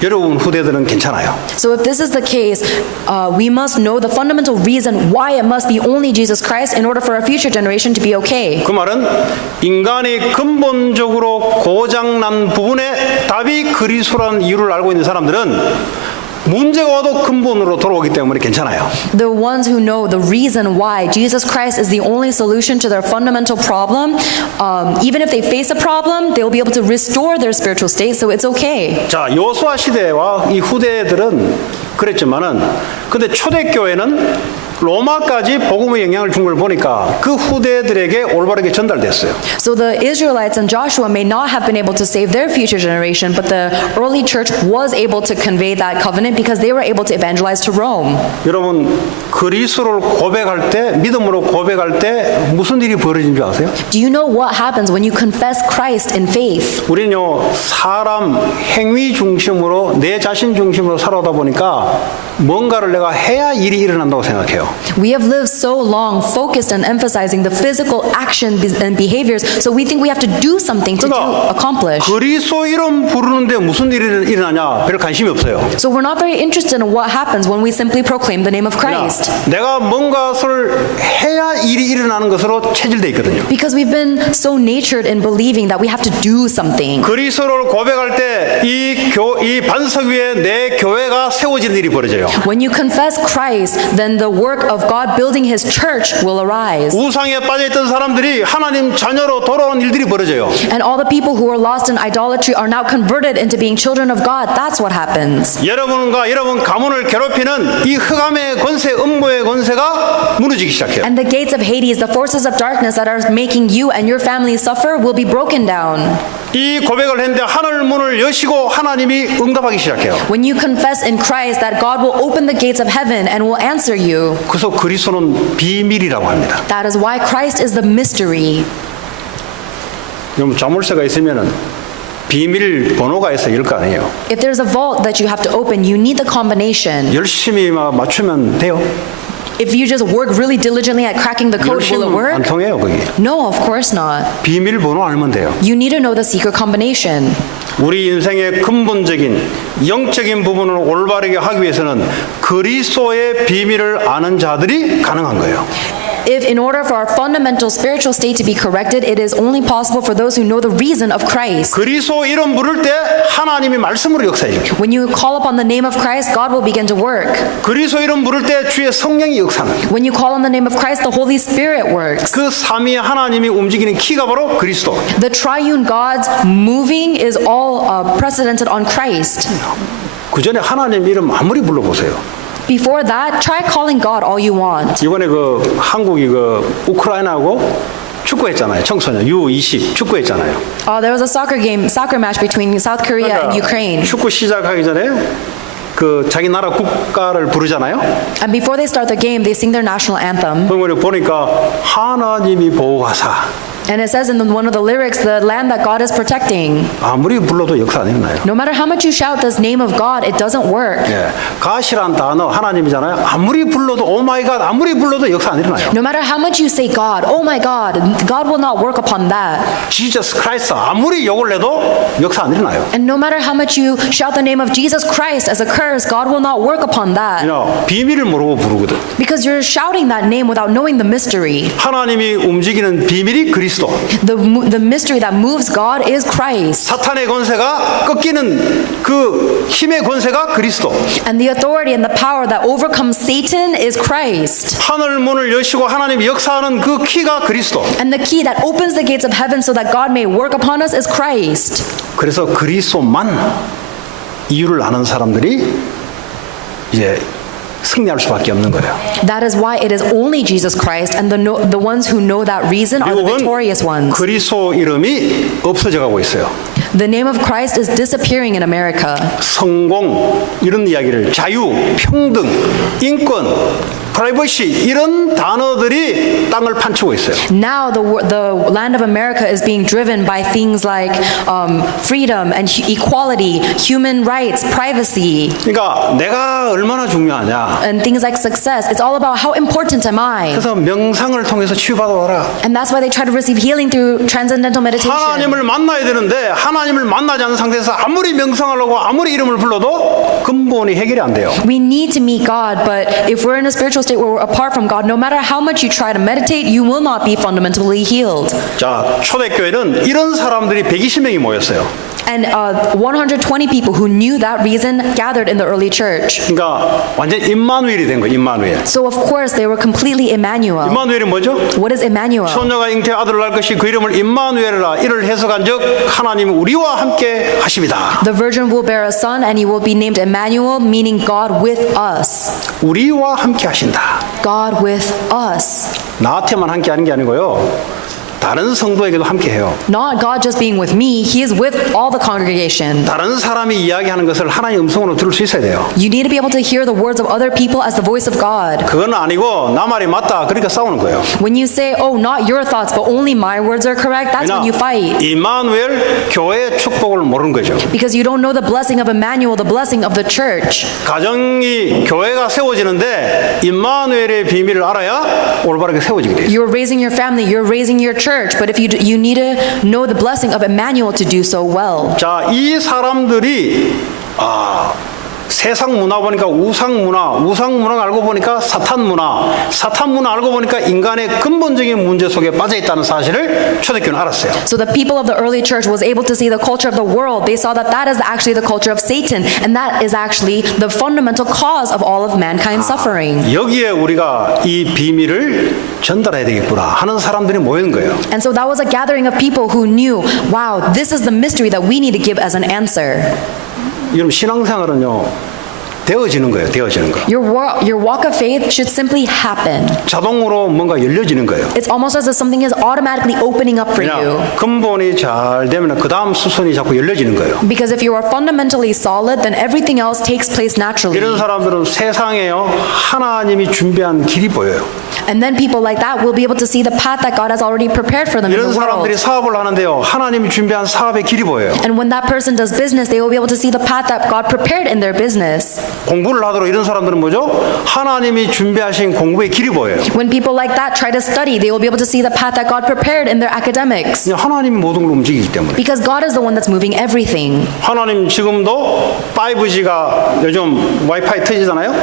여러분 후대들은 괜찮아요. So if this is the case, we must know the fundamental reason why it must be only Jesus Christ in order for our future generation to be okay. 그 말은 인간이 근본적으로 고장난 부분에 답이 그리스도라는 이유를 알고 있는 사람들은 문제가 와도 근본으로 돌아오기 때문에 괜찮아요. The ones who know the reason why Jesus Christ is the only solution to their fundamental problem, even if they face a problem, they will be able to restore their spiritual state, so it's okay. 자, 여호수아 시대와 이 후대들은 그랬지만은 근데 초대교회는 로마까지 복음의 영향을 준 걸 보니까 그 후대들에게 올바르게 전달됐어요. So the Israelites and Joshua may not have been able to save their future generation, but the early church was able to convey that covenant because they were able to evangelize to Rome. 여러분 그리스도를 고백할 때 믿음으로 고백할 때 무슨 일이 벌어진 줄 아세요? Do you know what happens when you confess Christ in faith? 우리는요 사람 행위 중심으로 내 자신 중심으로 살아오다 보니까 뭔가를 내가 해야 일이 일어난다고 생각해요. We have lived so long focused on emphasizing the physical action and behaviors, so we think we have to do something to accomplish. 그리스도 이름 부르는데 무슨 일이 일어나냐 별 관심이 없어요. So we're not very interested in what happens when we simply proclaim the name of Christ. 내가 뭔가를 해야 일이 일어나는 것으로 체질돼 있거든요. Because we've been so natured in believing that we have to do something. 그리스도를 고백할 때 이 반석 위에 내 교회가 세워지는 일이 벌어져요. When you confess Christ, then the work of God building His church will arise. 우상에 빠져있던 사람들이 하나님 자녀로 돌아온 일들이 벌어져요. And all the people who were lost in idolatry are now converted into being children of God. That's what happens. 여러분과 여러분 가문을 괴롭히는 이 흑암의 권세, 음모의 권세가 무너지기 시작해요. And the gates of Hades, the forces of darkness that are making you and your family suffer, will be broken down. 이 고백을 했는데 하늘 문을 여시고 하나님이 응답하기 시작해요. When you confess in Christ that God will open the gates of heaven and will answer you. 그래서 그리스도는 비밀이라고 합니다. That is why Christ is the mystery. 여러분 자물쇠가 있으면은 비밀 번호가 있어야 열 거 아니에요. If there's a vault that you have to open, you need the combination. 열심히 맞추면 돼요. If you just work really diligently at cracking the code, will it 열심히 안 work? 통해요 그게. No, of course not. 비밀 번호 알면 돼요. You need to know the secret combination. 우리 인생의 근본적인 영적인 부분을 올바르게 하기 위해서는 그리스도의 비밀을 아는 자들이 가능한 거예요. If in order for our fundamental spiritual state to be corrected, it is only possible for those who know the reason of Christ. 그리스도 이름 부를 때 하나님이 말씀으로 역사해요. When you call upon the name of Christ, God will begin to work. 그리스도 이름 부를 때 주의 성령이 역사는. When you call on the name of Christ, the Holy Spirit works. 그 삼위의 하나님이 움직이는 키가 바로 그리스도. The triune God's moving is all precedented on Christ. 그 전에 하나님 이름 아무리 불러보세요. Before that, try calling God all you want. 이번에 그 한국이 그 우크라이나하고 축구했잖아요. 청소년 U20 축구했잖아요. There was a soccer match between South Korea and Ukraine. 축구 시작하기 전에 그 자기 나라 국가를 부르잖아요. And before they start the game, they sing their national anthem. 그걸 보니까 하나님이 보호하사. And it says in one of the lyrics, the land that God is protecting. 아무리 불러도 역사 안 일어나요. No matter how much you shout this name of God, it doesn't work. 예, 가시란 단어 하나님이잖아요. 아무리 불러도 오 마이 갓 아무리 불러도 역사 안 일어나요. No matter how much you say God, oh my God, God will not work upon that. 지저스 크라이스트 아무리 욕을 내도 역사 안 일어나요. And no matter how much you shout the name of Jesus Christ as a curse, God will not work upon that. 비밀을 모르고 부르거든. Because you're shouting that name without knowing the mystery. 하나님이 움직이는 비밀이 그리스도. The mystery that moves God is Christ. 사탄의 권세가 꺾이는 그 힘의 권세가 그리스도. And the authority and the power that overcomes Satan is Christ. 하늘 문을 여시고 하나님이 역사하는 그 키가 그리스도. And the key that opens the gates of heaven so that God may work upon us is Christ. 그래서 그리스도만 이유를 아는 사람들이 이제 승리할 수밖에 없는 거예요. That is why it is only Jesus Christ, and the ones who know that reason are the victorious 미국은 ones. 그리스도 이름이 없어져 가고 있어요. The name of Christ is disappearing in America. 성공 이런 이야기를 자유, 평등, 인권, 프라이버시 이런 단어들이 땅을 판치고 있어요. Now the land of America is being driven by things like freedom and equality, human rights, privacy, 그러니까 내가 얼마나 중요하냐. and things like success. It's all about how important am I? 그래서 명상을 통해서 치유받아와라. And that's why they try to receive healing through transcendental meditation. 하나님을 만나야 되는데 하나님을 만나지 않은 상태에서 아무리 명상하려고 아무리 이름을 불러도 근본이 해결이 안 돼요. We need to meet God, but if we're in a spiritual state where we're apart from God, no matter how much you try to meditate, you will not be fundamentally healed. 자, 초대교회는 이런 사람들이 120명이 모였어요. And 120 people who knew that reason gathered in the early church. 그러니까 완전 임마누엘이 된 거예요. 임마누엘. So of course they were completely Emmanuel. 임마누엘이 뭐죠? What is Emmanuel? 소녀가 잉태 아들을 낳을 것이 그 이름을 임마누엘이라 이를 해석한즉 하나님이 우리와 함께 하십니다. The virgin will bear a son and he will be named Emmanuel, meaning God with us. 우리와 함께 하신다. God with us. 나한테만 함께 하는 게 아니고요. 다른 성도에게도 함께 해요. Not God just being with me, he is with all the congregation. 다른 사람이 이야기하는 것을 하나님의 음성으로 들을 수 있어야 돼요. You need to be able to hear the words of other people as the voice of God. 그건 아니고 나 말이 맞다. 그러니까 싸우는 거예요. When you say, oh, not your thoughts, but only my words are correct, that's when you fight. 임마누엘 교회의 축복을 모르는 거죠. Because you don't know the blessing of Emmanuel, the blessing of the church. 가정이 교회가 세워지는데 임마누엘의 비밀을 알아야 올바르게 세워지게 돼요. You're raising your family, you're raising your church, but if you need to know the blessing of Emmanuel to do so well. 자, 이 사람들이 세상 문화 보니까 우상 문화 알고 보니까 사탄 문화 알고 보니까 인간의 근본적인 문제 속에 빠져 있다는 사실을 초대교회는 알았어요. So the people of the early church was able to see the culture of the world. They saw that that is actually the culture of Satan, and that is actually the fundamental cause of all of mankind's suffering. 여기에 우리가 이 비밀을 전달해야 되겠구나 하는 사람들이 모이는 거예요. And so that was a gathering of people who knew, wow, this is the mystery that we need to give as an answer. 여러분 신앙생활은요 되어지는 거예요. 되어지는 거. Your walk of faith should simply happen. 자동으로 뭔가 열려지는 거예요. It's almost as if something is automatically opening up for you. 그냥 근본이 잘 되면 그 다음 수순이 자꾸 열려지는 거예요. Because if you are fundamentally solid, then everything else takes place naturally. 이런 사람들은 세상에요 하나님이 준비한 길이 보여요. And then people like that will be able to see the path that God has already prepared for them in 이런 the world. 사람들이 사업을 하는데요 하나님이 준비한 사업의 길이 보여요. And when that person does business, they will be able to see the path that God prepared in their business. 공부를 하도록 이런 사람들은 뭐죠? 하나님이 준비하신 공부의 길이 보여요. When people like that try to study, they will be able to see the path that God prepared in their academics. 하나님이 모든 걸 움직이기 때문에. Because God is the one that's moving everything. 하나님 지금도 5G가 요즘 와이파이 터지잖아요.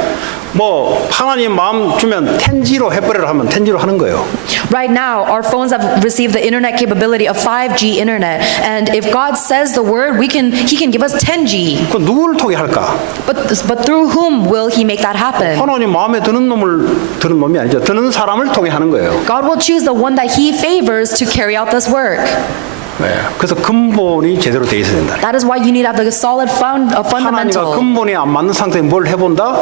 뭐 하나님 마음 주면 10G로 해버리라 하면 10G로 하는 거예요. Right now, our phones have received the internet capability of 5G internet, and if God says the word, He can give us 10G. 그 누구를 통해 할까? But through whom will He make that happen? 하나님 마음에 드는 놈이 아니죠. 드는 사람을 통해 하는 거예요. God will choose the one that He favors to carry out this work. 네. 그래서 근본이 제대로 돼 있어야 된다. That is why you need to have the solid 하나님과 fundamental. 근본이 안 맞는 상태에 뭘 해본다?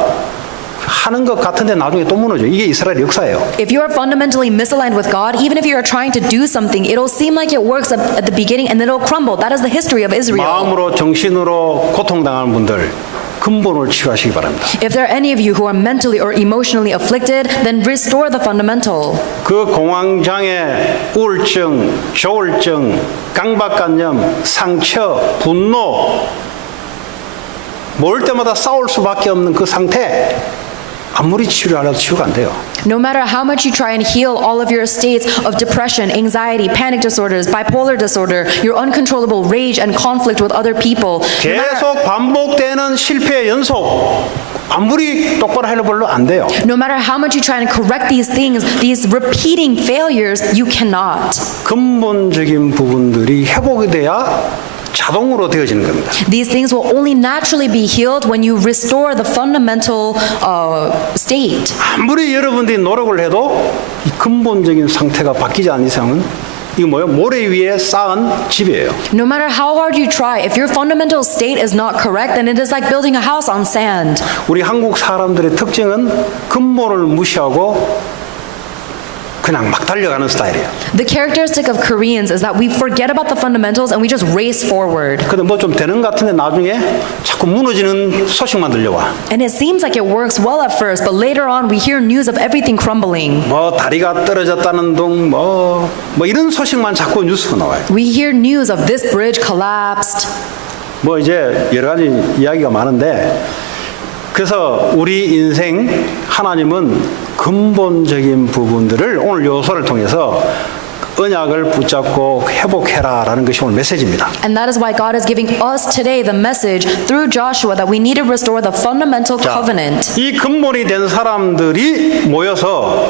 하는 것 같은데 나중에 또 무너져. 이게 이스라엘 역사예요. If you are fundamentally misaligned with God, even if you are trying to do something, it'll seem like it works at the beginning and then it'll crumble. That is the history of Israel. 마음으로 정신으로 고통당하는 분들 근본을 치유하시기 바랍니다. If there are any of you who are mentally or emotionally afflicted, then restore the fundamental. 그 공황장애, 우울증, 조울증, 강박관념, 상처, 분노 모을 때마다 싸울 수밖에 없는 그 상태 아무리 치료하려도 치유가 안 돼요. No matter how much you try and heal all of your states of depression, anxiety, panic disorders, bipolar disorder, your uncontrollable rage and conflict with other people, 계속 반복되는 실패의 연속 아무리 똑바로 해봐도 안 돼요. no matter how much you try and correct these things, these repeating failures, you cannot. 근본적인 부분들이 회복이 돼야 자동으로 되어지는 겁니다. These things will only naturally be healed when you restore the fundamental state. 아무리 여러분들이 노력을 해도 이 근본적인 상태가 바뀌지 않는 이상은 이거 뭐예요? 모래 위에 쌓은 집이에요. No matter how hard you try, if your fundamental state is not correct, then it is like building a house on sand. 우리 한국 사람들의 특징은 근본을 무시하고 그냥 막 달려가는 스타일이에요. The characteristic of Koreans is that we forget about the fundamentals and we just race forward. 근데 뭐 좀 되는 것 같은데 나중에 자꾸 무너지는 소식만 들려와. And it seems like it works well at first, but later on we hear news of everything crumbling. 뭐 다리가 떨어졌다는 둥 뭐 이런 소식만 자꾸 뉴스가 나와요. We hear news of this bridge collapsed. 뭐 이제 여러 가지 이야기가 많은데 그래서 우리 인생 하나님은 근본적인 부분들을 오늘 요소를 통해서 언약을 붙잡고 회복해라라는 것이 오늘 메시지입니다. And that is why God is giving us today the message through Joshua that we need to restore the fundamental covenant. 이 근본이 된 사람들이 모여서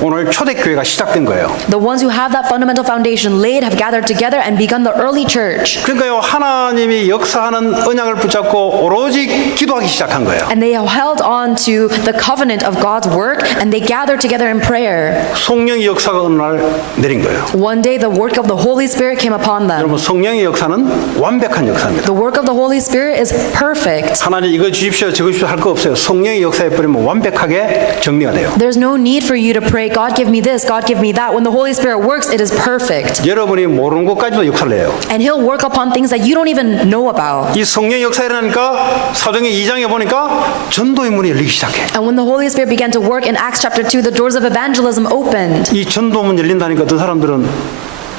오늘 초대교회가 시작된 거예요. The ones who have that fundamental foundation laid have gathered together and begun the early church. 그러니까요, 하나님이 역사하는 언약을 붙잡고 오로지 기도하기 시작한 거예요. And they held on to the covenant of God's work and they gathered together in prayer. 성령의 역사가 어느 날 내린 거예요. One day the work of the Holy Spirit came upon them. 여러분, 성령의 역사는 완벽한 역사입니다. The work of the Holy Spirit is perfect. 하나님 이거 주십시오 저거 주십시오 할 거 없어요. 성령의 역사에 뿌리면 완벽하게 정리가 돼요. There's no need for you to pray, God give me this, God give me that. When the Holy Spirit works, it is perfect. 여러분이 모르는 것까지도 역사를 해요. And He'll work upon things that you don't even know about. 이 성령의 역사에 일어나니까 사도행전 2장에 보니까 전도의 문이 열리기 시작해. And when the Holy Spirit began to work in Acts chapter 2, the doors of evangelism opened. 이 전도문 열린다니까 어떤 사람들은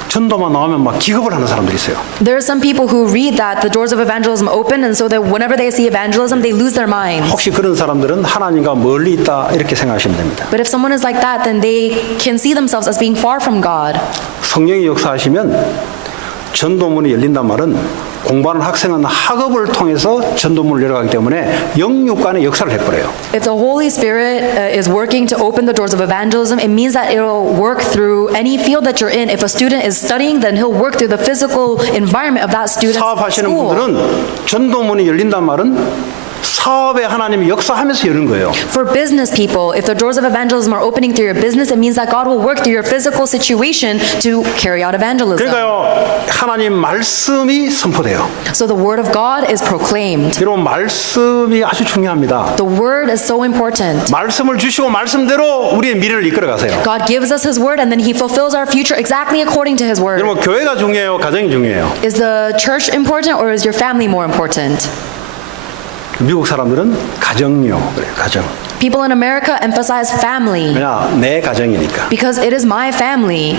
전도만 나오면 막 기겁을 하는 사람들이 있어요. There are some people who read that the doors of evangelism open, and so that whenever they see evangelism, they lose their minds. 혹시 그런 사람들은 하나님과 멀리 있다 이렇게 생각하시면 됩니다. But if someone is like that, then they can see themselves as being far from God. 성령이 역사하시면 전도문이 열린단 말은 공부하는 학생은 학업을 통해서 전도문을 열어가기 때문에 영육 간의 역사를 해버려요. If the Holy Spirit is working to open the doors of evangelism, it means that it will work through any field that you're in. If a student is studying, then he'll work through the physical environment of that student's 사업하시는 school. 분들은 전도문이 열린단 말은 사업에 하나님이 역사하면서 여는 거예요. For business people, if the doors of evangelism are opening through your business, it means that God will work through your physical situation to carry out evangelism. 그러니까요, 하나님 말씀이 선포돼요. So the word of God is proclaimed. 여러분, 말씀이 아주 중요합니다. The word is so important. 말씀을 주시고 말씀대로 우리의 미래를 이끌어 가세요. God gives us His word and then He fulfills our future exactly according to His word. 여러분, 교회가 중요해요, 가정이 중요해요. Is the church important or is your family more important? 미국 사람들은 가정요, 그래요, 가정. People in America emphasize family 왜냐, 내 가정이니까. because it is my family,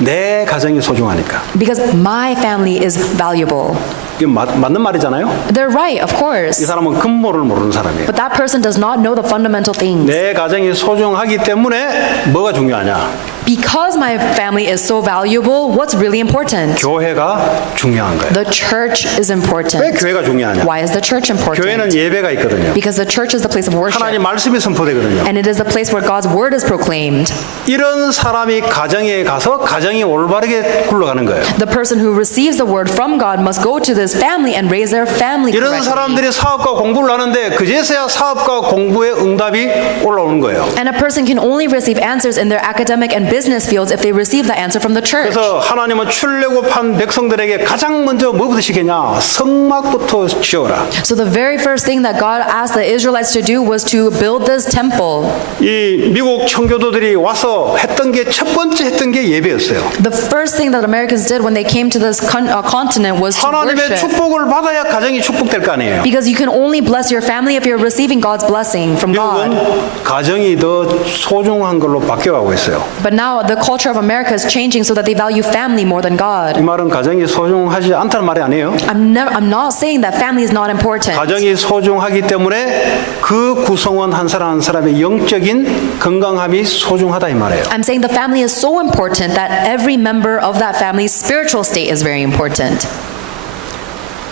내 가정이 소중하니까. because my family is valuable. 이게 맞는 말이잖아요. They're right, of 이 course. 사람은 근본을 모르는 사람이에요. But that person does not know the fundamental things. 내 가정이 소중하기 때문에 뭐가 중요하냐? Because my family is so valuable, what's really important? 교회가 중요한 거예요. The church is 왜 important. 교회가 중요하냐? Why is the church important? 교회는 예배가 있거든요. Because the church is the place of worship. 하나님 말씀이 선포되거든요. And it is the place where God's word is proclaimed. 이런 사람이 가정에 가서 가정이 올바르게 굴러가는 거예요. The person who receives the word from God must go to this family and raise their family 이런 correctly. 사람들이 사업과 공부를 하는데 그제서야 사업과 공부의 응답이 올라오는 거예요. And a person can only receive answers in their academic and business fields if they receive the answer from the church. 그래서 하나님은 출애굽한 백성들에게 가장 먼저 뭐부터 시켰냐? 성막부터 지어라. So the very first thing that God asked the Israelites to do was to build this temple. 이 미국 청교도들이 와서 했던 게 첫 번째 했던 게 예배였어요. The first thing that Americans did when they came to this continent was to 하나님의 worship. 축복을 받아야 가정이 축복될 거 아니에요. Because you can only bless your family if you're receiving God's blessing from God. 미국은 가정이 더 소중한 걸로 바뀌어가고 있어요. But now the culture of America is changing so that they value family more than 이 God. 말은 가정이 소중하지 않다는 말이 아니에요. I'm not saying that family is not important. 가정이 소중하기 때문에 그 구성원 한 사람 한 사람의 영적인 건강함이 소중하다 이 말이에요. I'm saying the family is so important that every member of that family's spiritual state is very important.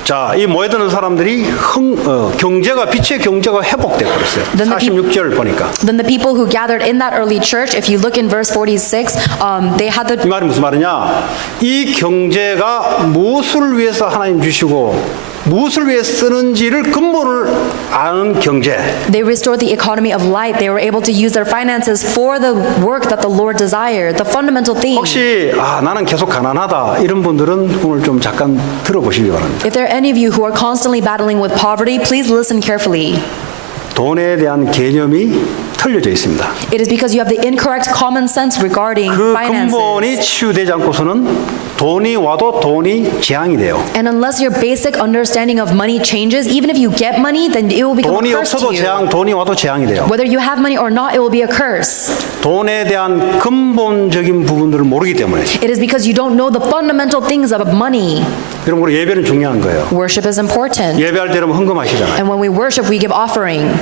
자, 이 모여드는 사람들이 경제가 빛의 경제가 회복돼 버렸어요. Then the 46절 보니까. Then the people who gathered in that early church, if you look in verse 46, they had 이 the 말이 무슨 말이냐? 이 경제가 무엇을 위해서 하나님 주시고 무엇을 위해 쓰는지를 근본을 아는 경제. they restored the economy of light. They were able to use their finances for the work that the Lord desired, the fundamental thing. 혹시 나는 계속 가난하다 이런 분들은 오늘 좀 잠깐 들어보시기 바랍니다. If there are any of you who are constantly battling with poverty, please listen carefully. 돈에 대한 개념이 틀려져 있습니다. It is because you have the incorrect common sense regarding 그 finances. 근본이 치유되지 않고서는 돈이 와도 돈이 재앙이 돼요. And unless your basic understanding of money changes, even if you get money, then it will become a 돈이 curse to 없어도 you. 재앙, 돈이 와도 재앙이 돼요. Whether you have money or not, it will be a curse. 돈에 대한 근본적인 부분들을 모르기 때문에. It is because you don't know the fundamental things of money. 여러분, 우리 예배는 중요한 거예요. Worship is important. 예배할 때 여러분 헌금하시잖아요. And when we worship, we give offering.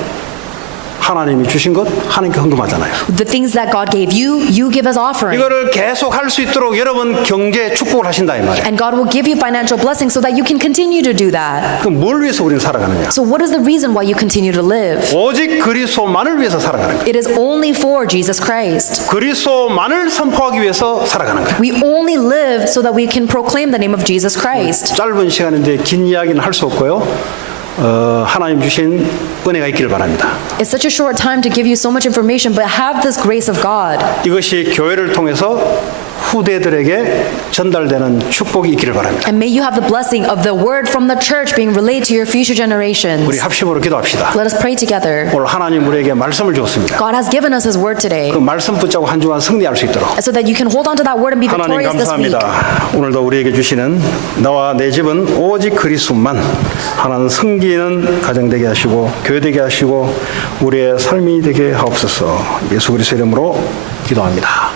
하나님이 주신 것 하나님께 헌금하잖아요. The things that God gave you, you give as offering. 이거를 계속 할 수 있도록 여러분 경제 축복을 하신다 이 말이에요. And God will give you financial blessings so that you can continue to do that. 그럼 뭘 위해서 우리는 살아가느냐? So what is the reason why you continue to live? 오직 그리스도만을 위해서 살아가는 거예요. It is only for Jesus Christ. 그리스도만을 선포하기 위해서 살아가는 거예요. We only live so that we can proclaim the name of Jesus Christ. 짧은 시간인데 긴 이야기는 할 수 없고요. 하나님 주신 은혜가 있기를 바랍니다. It's such a short time to give you so much information, but have this grace of God. 이것이 교회를 통해서 후대들에게 전달되는 축복이 있기를 바랍니다. And may you have the blessing of the word from the church being relayed to your future 우리 generations. 합심으로 기도합시다. Let us pray together. 오늘 하나님 우리에게 말씀을 주었습니다. God has given us His word today, 그 말씀 붙잡고 한 주간 승리할 수 있도록 so that you can hold on to that word and be 하나님 victorious this week. 감사합니다. 오늘도 우리에게 주시는 나와 내 집은 오직 그리스도만 하나님 섬기는 가정 되게 하시고 교회 되게 하시고 우리의 삶이 되게 하옵소서. 예수 그리스도 이름으로 기도합니다.